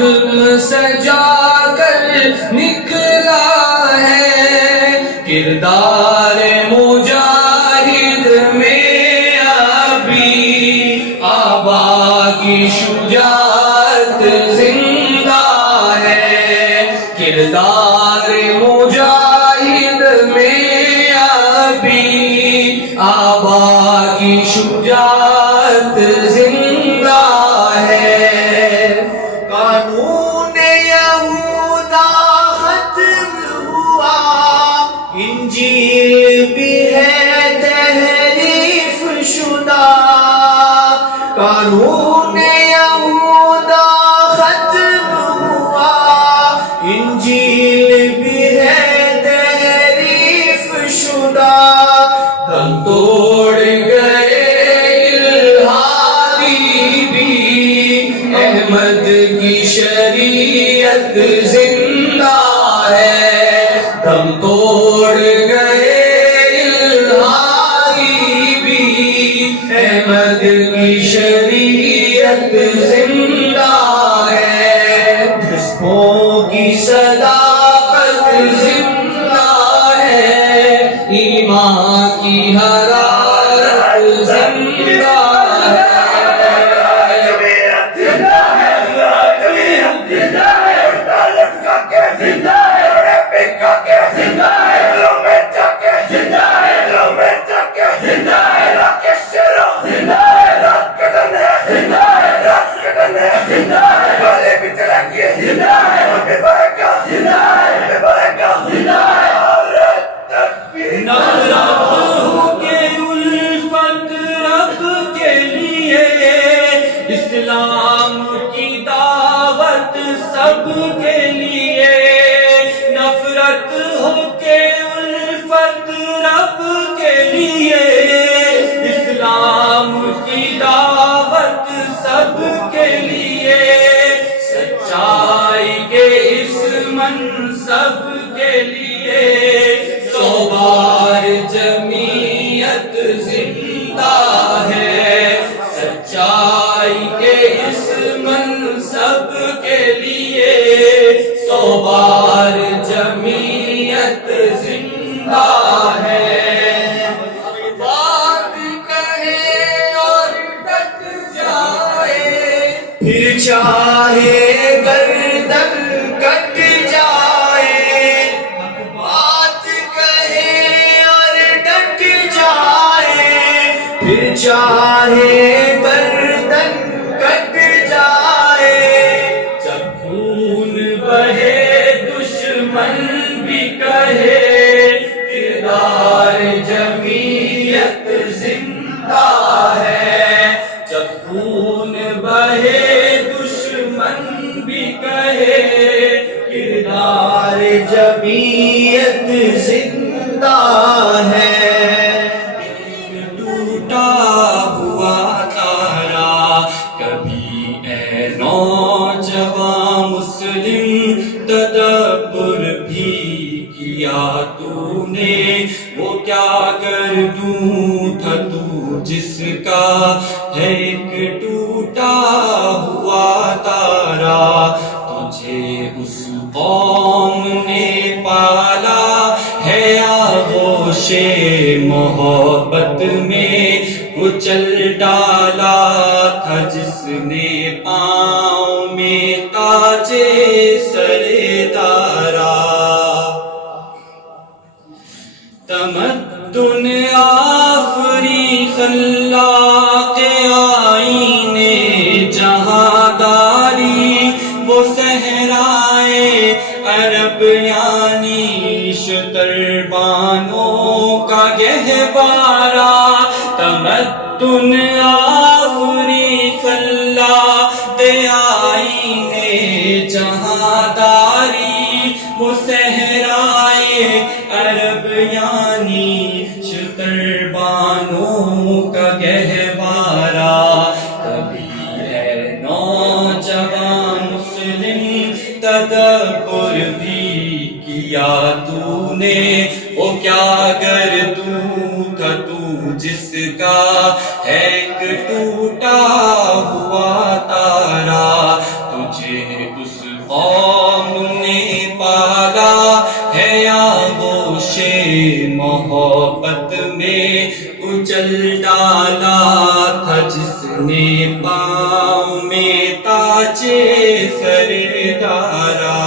زخم سجا کر نکلا ہے، کردار مجاہد میں ابھی آبا کی شجاعت زندہ ہے، کردار مجاہد میں ابھی آبا کی شجاعت زندہ ہے۔ قانون یہودا ختم ہوا، انجیل بھی ہے تحریف شدہ، قانون یہودا ختم ہوا، انجیل بھی ہے تحریف شدہ، ہم توڑ گئے الہادی بھی، احمد کی شریعت زندہ ہے، ہم توڑ گئے الہادی بھی، احمد کی شریعت زندہ ہے، جسموں کی صداقت زندہ ہے، ایمان کی حرارت زندہ ہے۔ اسلام کی دعوت سب کے لیے، نفرت ہو کے الفت رب کے لیے، اسلام کی دعوت سب کے لیے، سچائی کے اس منصب کے لیے، سو بار جمعیت زندہ ہے، سچائی کے اس منصب کے لیے، سو بار جمعیت زندہ ہے۔ بات کہے اور ڈٹ جائے، پھر چاہے گردن کٹ جائے، بات کہے اور ڈٹ جائے، پھر چاہے گردن کٹ جائے، جب خون بہے دشمن بھی کہے، کردار جمعیت زندہ ہے، جب خون بہے دشمن بھی کہے، کردار جمعیت زندہ ہے۔ ٹوٹا ہوا تارا کبھی اے نوجوان مسلم تدبر بھی کیا تو نے، وہ کیا کر دوں تھا تو جس کا ہے ایک ٹوٹا ہوا تارا، تجھے اس قوم نے پالا ہے آغوش محبت میں، کچل ڈالا تھا جس نے پاؤں میں تاج سر دارا، تمدن آفری خلاق آئینے جہاں داری، وہ صحرائے عرب یعنی شتر بانوں کا گہوارہ، تمدن آفری خلاق آئینے جہاں داری، وہ صحرائے عرب یعنی شتر بانوں کا گہوارہ، کبھی ہے نوجوان مسلم تدبر بھی کیا تو نے، وہ کیا گر تو تھا تو جس کا ہے ایک ٹوٹا ہوا تارا، تجھے اس تاجے سردارا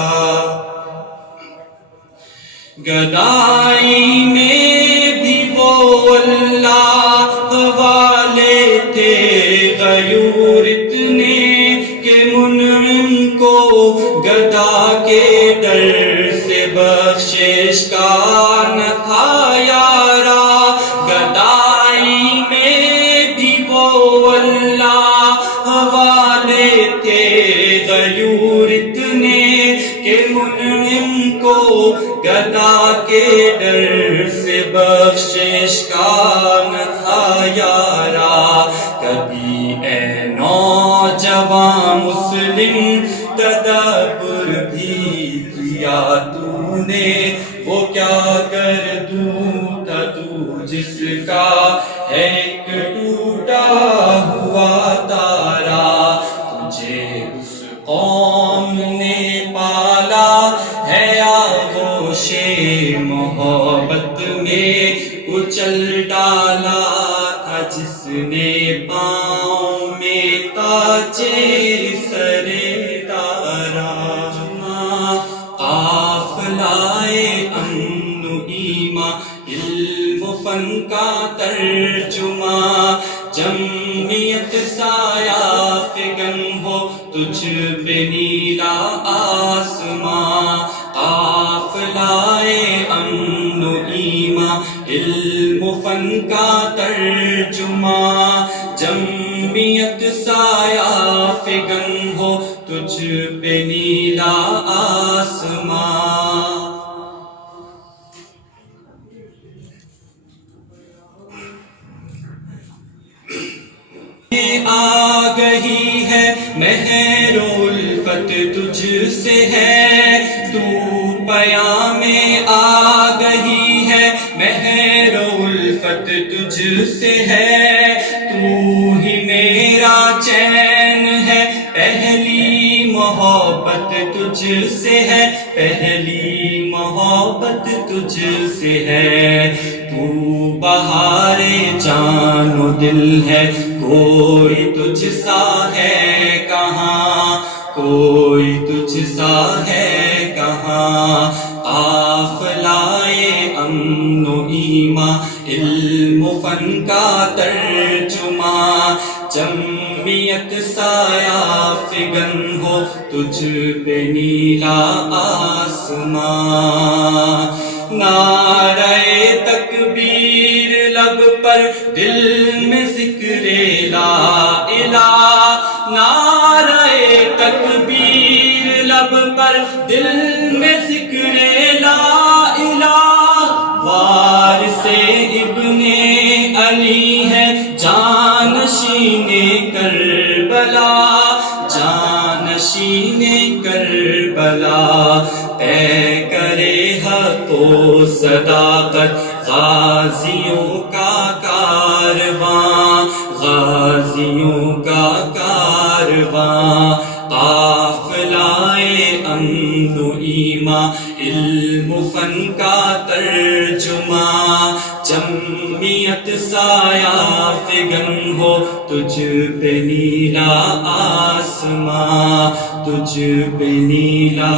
گدائی میں بھی وہ اللہ والے تھے غیور اتنے کہ منعم کو گدا کے در سے بخشش کا نہ تھا یارا گدائی میں بھی وہ اللہ والے تھے غیور اتنے کہ منعم کو گدا کے ڈر سے بخشش کا نہ تھا یارا کبھی اے نوجوان مسلم تدبر بھی کیا تو نے وہ کیا کر دوں تھا تو جس کا ہے ایک ٹوٹا ہوا تارا تجھے اس قوم نے پالا ہے آغوش محبت میں کچل ڈالا تھا جس نے پاؤں میں تاجے سردارا قافلائے امن و ایمان علم و فن کا ترجمہ جمعیت سایہ فگن ہو تجھ پہ نیلا آسماں قافلائے امن و ایمان علم و فن کا ترجمہ جمعیت سایہ فگن ہو تجھ پہ نیلا آسماں آ گئی ہے مہر الفت تجھ سے ہے تو پیام آ گئی ہے مہر الفت تجھ سے ہے تو ہی میرا چین ہے پہلی محبت تجھ سے ہے پہلی محبت تجھ سے ہے تو بہار جان و دل ہے کوئی تجھ سا ہے کہاں کوئی تجھ سا ہے کہاں قافلائے امن و ایمان علم و فن کا ترجمہ جمعیت سایہ فگن ہو تجھ پہ نیلا آسماں نعرہ تکبیر لب پر دل میں ذکر لا الہ نعرہ تکبیر لب پر دل میں ذکر لا الہ وارث ابن علی ہے جانشین کربلا جانشین کربلا طے کرے حق و صداقت غازیوں کا کارواں غازیوں کا کارواں قافلائے امن و ایمان علم و فن کا ترجمہ جمعیت سایہ فگن ہو تجھ پہ نیلا آسماں تجھ پہ نیلا